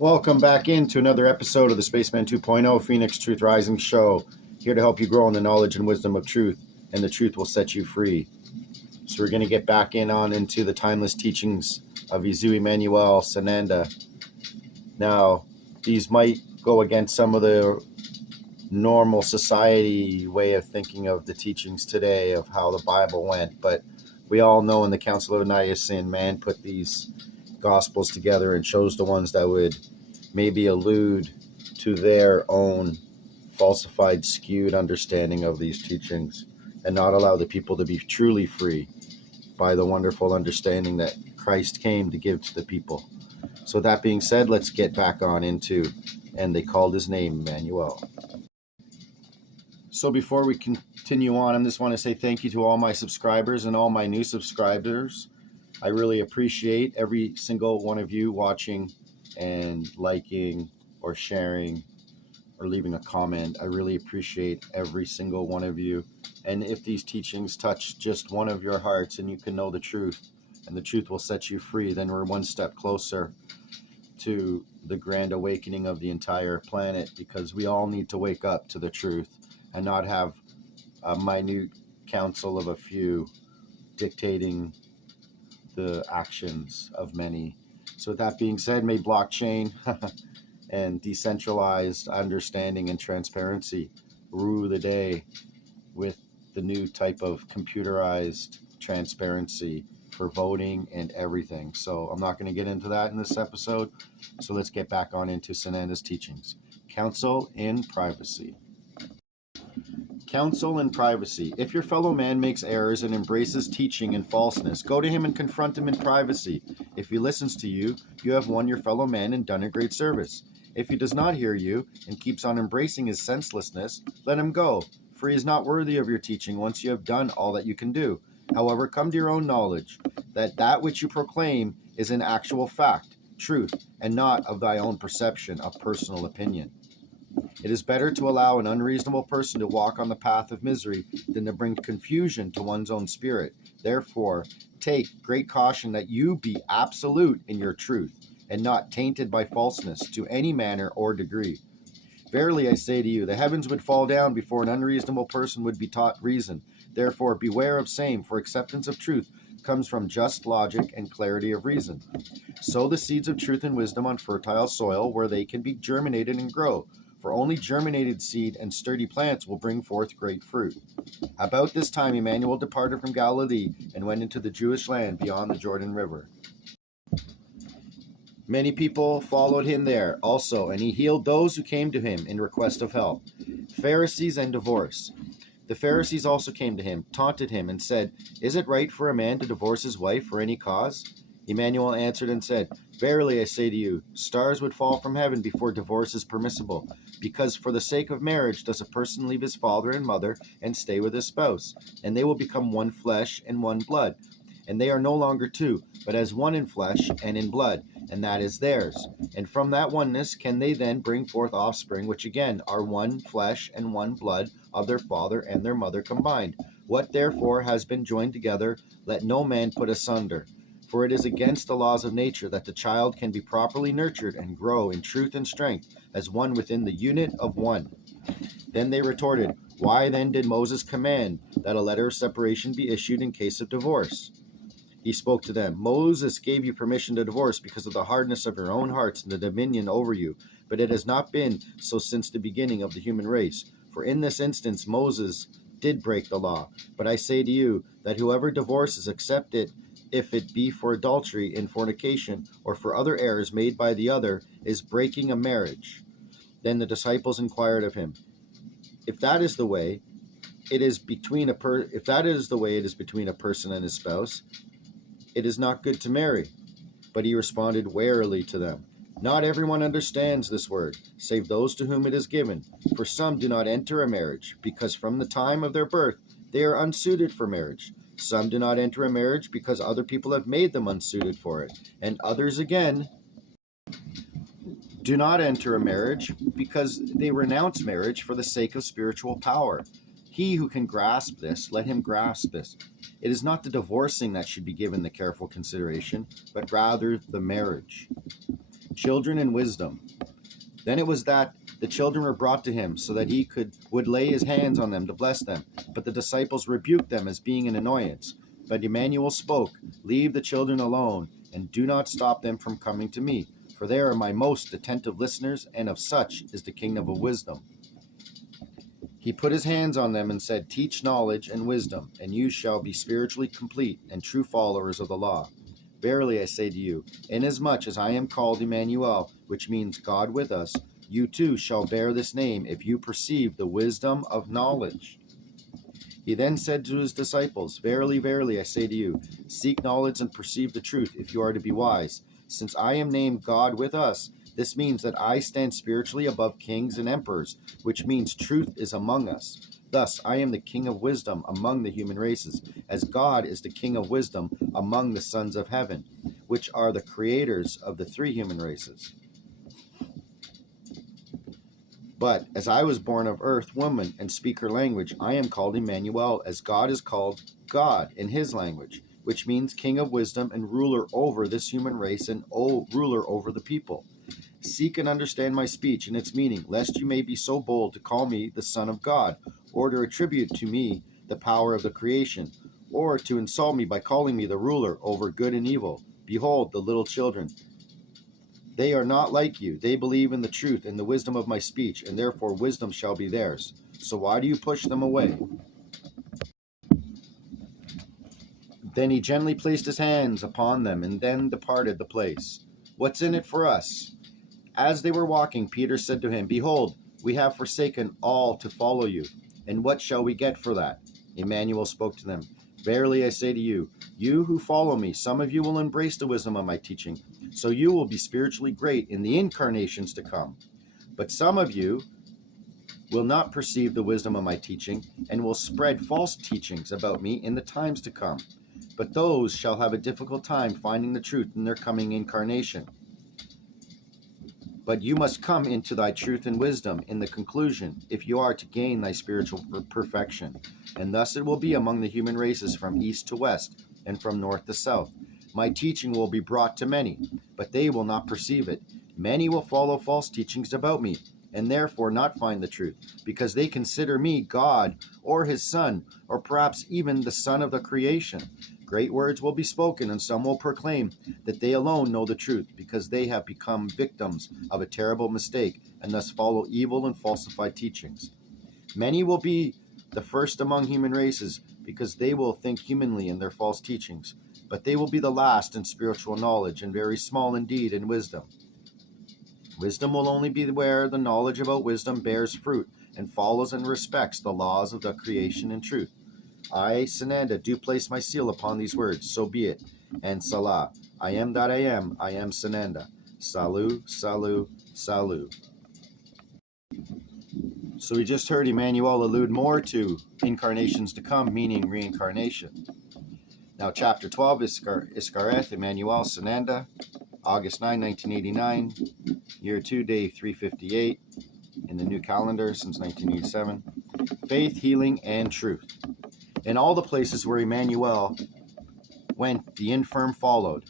Welcome back into another episode of the Spaceman 2.0 Phoenix Truth Rising Show. Here to help you grow in the knowledge and wisdom of truth, and the truth will set you free. So we're going to get back into the timeless teachings of IMMANUEL, SANANDA. Now, these might go against some of the normal society way of thinking of the teachings today of how the Bible went, but we all know in the Council of Nicene, man put these Gospels together and chose the ones that would maybe allude to their own falsified, skewed understanding of these teachings, and not allow the people to be truly free by the wonderful understanding that Christ came to give to the people. So that being said, let's get back on into, and they called his name Emmanuel. So before we continue on, I just want to say thank you to all my subscribers and all my new subscribers. I really appreciate every single one of you watching and liking or sharing or leaving a comment. I really appreciate every single one of you. And if these teachings touch just one of your hearts and you can know the truth, and the truth will set you free, then we're one step closer to the grand awakening of the entire planet, because we all need to wake up to the truth and not have a minute council of a few dictating the actions of many. So with that being said, may blockchain and decentralized understanding and transparency rule the day with the new type of computerized transparency for voting and everything. So I'm not going to get into that in this episode. So let's get back on into Sananda's teachings. Counsel in privacy. Counsel in privacy. If your fellow man makes errors and embraces teaching and falseness, go to him and confront him in privacy. If he listens to you, you have won your fellow man and done a great service. If he does not hear you and keeps on embracing his senselessness, let him go, for he is not worthy of your teaching once you have done all that you can do. However, come to your own knowledge, that which you proclaim is an actual fact, truth, and not of thy own perception of personal opinion. It is better to allow an unreasonable person to walk on the path of misery than to bring confusion to one's own spirit. Therefore, take great caution that you be absolute in your truth, and not tainted by falseness to any manner or degree. Verily I say to you, the heavens would fall down before an unreasonable person would be taught reason. Therefore, beware of same, for acceptance of truth comes from just logic and clarity of reason. Sow the seeds of truth and wisdom on fertile soil where they can be germinated and grow. For only germinated seed and sturdy plants will bring forth great fruit. About this time Emmanuel departed from Galilee and went into the Jewish land beyond the Jordan River. Many people followed him there also, and he healed those who came to him in request of help. Pharisees and divorce. The Pharisees also came to him, taunted him, and said, "Is it right for a man to divorce his wife for any cause?" Emmanuel answered and said, "Verily I say to you, stars would fall from heaven before divorce is permissible, because for the sake of marriage does a person leave his father and mother and stay with his spouse, and they will become one flesh and one blood. And they are no longer two, but as one in flesh and in blood, and that is theirs. And from that oneness can they then bring forth offspring, which again are one flesh and one blood of their father and their mother combined. What therefore has been joined together, let no man put asunder. For it is against the laws of nature that the child can be properly nurtured and grow in truth and strength as one within the unit of one." Then they retorted, "Why then did Moses command that a letter of separation be issued in case of divorce?" He spoke to them, "Moses gave you permission to divorce because of the hardness of your own hearts and the dominion over you, but it has not been so since the beginning of the human race. For in this instance Moses did break the law. But I say to you that whoever divorces, except it if it be for adultery in fornication or for other errors made by the other, is breaking a marriage." Then the disciples inquired of him, If that is the way it is between a person and his spouse, it is not good to marry." But he responded warily to them, "Not everyone understands this word, save those to whom it is given. For some do not enter a marriage, because from the time of their birth they are unsuited for marriage. Some do not enter a marriage because other people have made them unsuited for it. And others again do not enter a marriage because they renounce marriage for the sake of spiritual power. He who can grasp this, let him grasp this. It is not the divorcing that should be given the careful consideration, but rather the marriage. children in wisdom. Then it was that the children were brought to him, so that he would lay his hands on them to bless them. But the disciples rebuked them as being an annoyance. But Emmanuel spoke, "Leave the children alone, and do not stop them from coming to me, for they are my most attentive listeners, and of such is the kingdom of wisdom." He put his hands on them and said, "Teach knowledge and wisdom, and you shall be spiritually complete and true followers of the law. Verily I say to you, inasmuch as I am called Emmanuel, which means God with us, you too shall bear this name if you perceive the wisdom of knowledge." He then said to his disciples, "Verily, verily, I say to you, seek knowledge and perceive the truth if you are to be wise. Since I am named God with us, this means that I stand spiritually above kings and emperors, which means truth is among us. Thus, I am the king of wisdom among the human races, as God is the king of wisdom among the sons of heaven, which are the creators of the three human races. But as I was born of earth, woman, and speak her language, I am called Emmanuel, as God is called God in his language, which means king of wisdom and ruler over this human race and ruler over the people. Seek and understand my speech and its meaning, lest you may be so bold to call me the Son of God, or to attribute to me the power of the creation, or to insult me by calling me the ruler over good and evil. Behold, the little children. They are not like you. They believe in the truth and the wisdom of my speech, and therefore wisdom shall be theirs. So why do you push them away?" Then he gently placed his hands upon them, and then departed the place. "What's in it for us?" As they were walking, Peter said to him, "Behold, we have forsaken all to follow you. And what shall we get for that?" Emmanuel spoke to them, "Verily I say to you, you who follow me, some of you will embrace the wisdom of my teaching, so you will be spiritually great in the incarnations to come. But some of you will not perceive the wisdom of my teaching, and will spread false teachings about me in the times to come. But those shall have a difficult time finding the truth in their coming incarnation. But you must come into thy truth and wisdom in the conclusion, if you are to gain thy spiritual perfection. And thus it will be among the human races from east to west, and from north to south. My teaching will be brought to many, but they will not perceive it. Many will follow false teachings about me, and therefore not find the truth, because they consider me God, or his son, or perhaps even the son of the creation. Great words will be spoken, and some will proclaim that they alone know the truth, because they have become victims of a terrible mistake, and thus follow evil and falsified teachings. Many will be the first among human races, because they will think humanly in their false teachings, but they will be the last in spiritual knowledge, and very small indeed in wisdom. Wisdom will only be where the knowledge about wisdom bears fruit, and follows and respects the laws of the creation and truth. I, Sananda, do place my seal upon these words, so be it. And Salah, I am that I am Sananda. Salu, Salu, Salu. So we just heard Emmanuel allude more to incarnations to come, meaning reincarnation. Now chapter 12 is Iscarioth, Emmanuel, Sananda, August 9, 1989, year 2, day 358, in the new calendar since 1987. Faith, healing, and truth. In all the places where Emmanuel went, the infirm followed.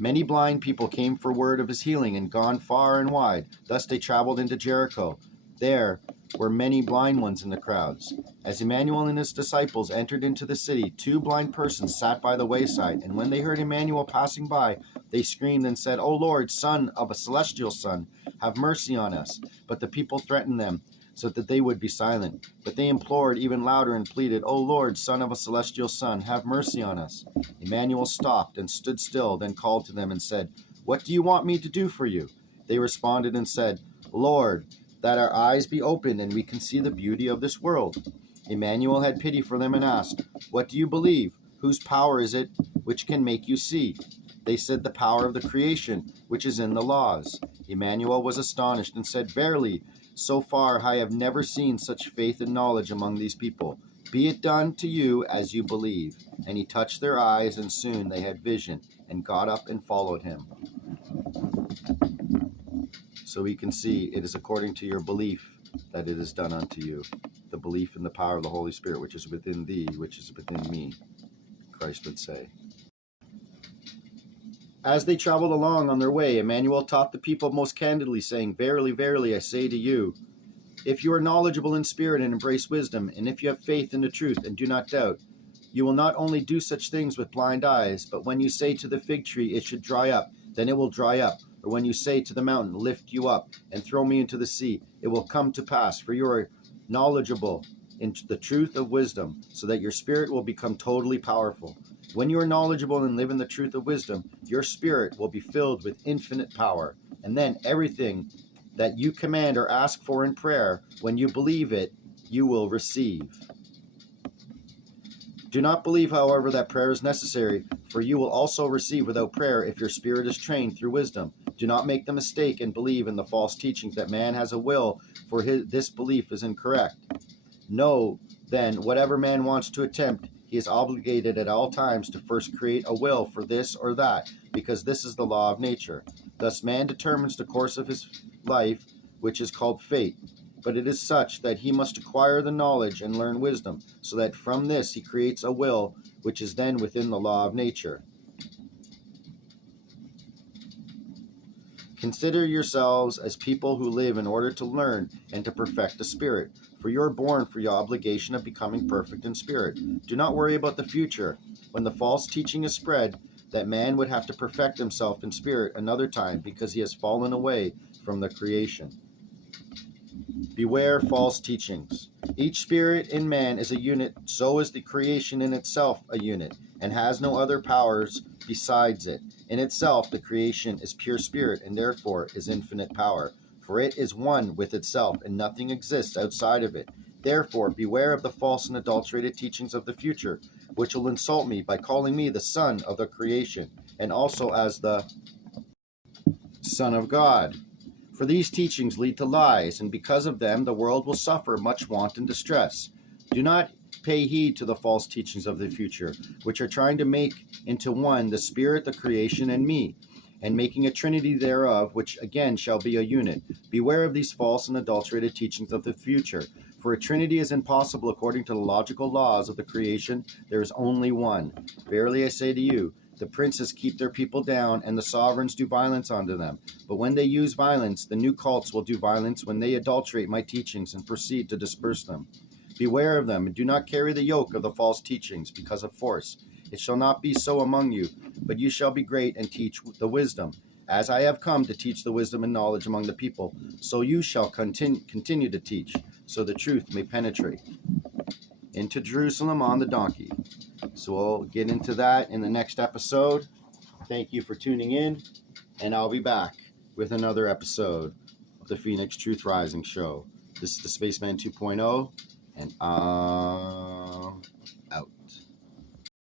Many blind people came for word of his healing and gone far and wide. Thus they traveled into Jericho. There were many blind ones in the crowds. As Emmanuel and his disciples entered into the city, 2 blind persons sat by the wayside, and when they heard Emmanuel passing by, they screamed and said, "O Lord, Son of a celestial Son, have mercy on us." But the people threatened them, so that they would be silent. But they implored even louder and pleaded, "O Lord, Son of a celestial Son, have mercy on us." Emmanuel stopped and stood still, then called to them and said, "What do you want me to do for you?" They responded and said, "Lord, that our eyes be opened and we can see the beauty of this world." Emmanuel had pity for them and asked, "What do you believe? Whose power is it which can make you see?" They said, "The power of the creation, which is in the laws." Emmanuel was astonished and said, "Verily, so far I have never seen such faith and knowledge among these people. Be it done to you as you believe." And he touched their eyes, and soon they had vision, and got up and followed him. So we can see it is according to your belief that it is done unto you. The belief in the power of the Holy Spirit, which is within thee, which is within me, Christ would say. As they traveled along on their way, Immanuel taught the people most candidly, saying, Verily, verily, I say to you, if you are knowledgeable in spirit and embrace wisdom, and if you have faith in the truth and do not doubt, you will not only do such things with blind eyes, but when you say to the fig tree, it should dry up, then it will dry up. Or when you say to the mountain, lift you up and throw me into the sea, it will come to pass, for you are knowledgeable in the truth of wisdom, so that your spirit will become totally powerful. When you are knowledgeable and live in the truth of wisdom, your spirit will be filled with infinite power. And then everything that you command or ask for in prayer, when you believe it, you will receive. Do not believe, however, that prayer is necessary, for you will also receive without prayer if your spirit is trained through wisdom. Do not make the mistake and believe in the false teachings that man has a will, for this belief is incorrect. Know, then, whatever man wants to attempt, he is obligated at all times to first create a will for this or that, because this is the law of nature. Thus man determines the course of his life, which is called fate. But it is such that he must acquire the knowledge and learn wisdom, so that from this he creates a will, which is then within the law of nature. Consider yourselves as people who live in order to learn and to perfect the spirit, for you are born for your obligation of becoming perfect in spirit. Do not worry about the future, when the false teaching is spread that man would have to perfect himself in spirit another time because he has fallen away from the creation. Beware false teachings. Each spirit in man is a unit, so is the creation in itself a unit, and has no other powers besides it. In itself, the creation is pure spirit, and therefore is infinite power, for it is one with itself, and nothing exists outside of it. Therefore, beware of the false and adulterated teachings of the future, which will insult me by calling me the son of the creation, and also as the Son of God. For these teachings lead to lies, and because of them the world will suffer much want and distress. Do not pay heed to the false teachings of the future, which are trying to make into one the spirit, the creation, and me, and making a trinity thereof, which again shall be a unit. Beware of these false and adulterated teachings of the future, for a trinity is impossible according to the logical laws of the creation. There is only one. Verily I say to you, the princes keep their people down, and the sovereigns do violence unto them. But when they use violence, the new cults will do violence when they adulterate my teachings and proceed to disperse them. Beware of them, and do not carry the yoke of the false teachings because of force. It shall not be so among you, but you shall be great and teach the wisdom. As I have come to teach the wisdom and knowledge among the people, so you shall continue to teach, so the truth may penetrate into Jerusalem on the donkey. So we'll get into that in the next episode. Thank you for tuning in, and I'll be back with another episode of the Phoenix Truth Rising Show. This is the Spaceman 2.0, and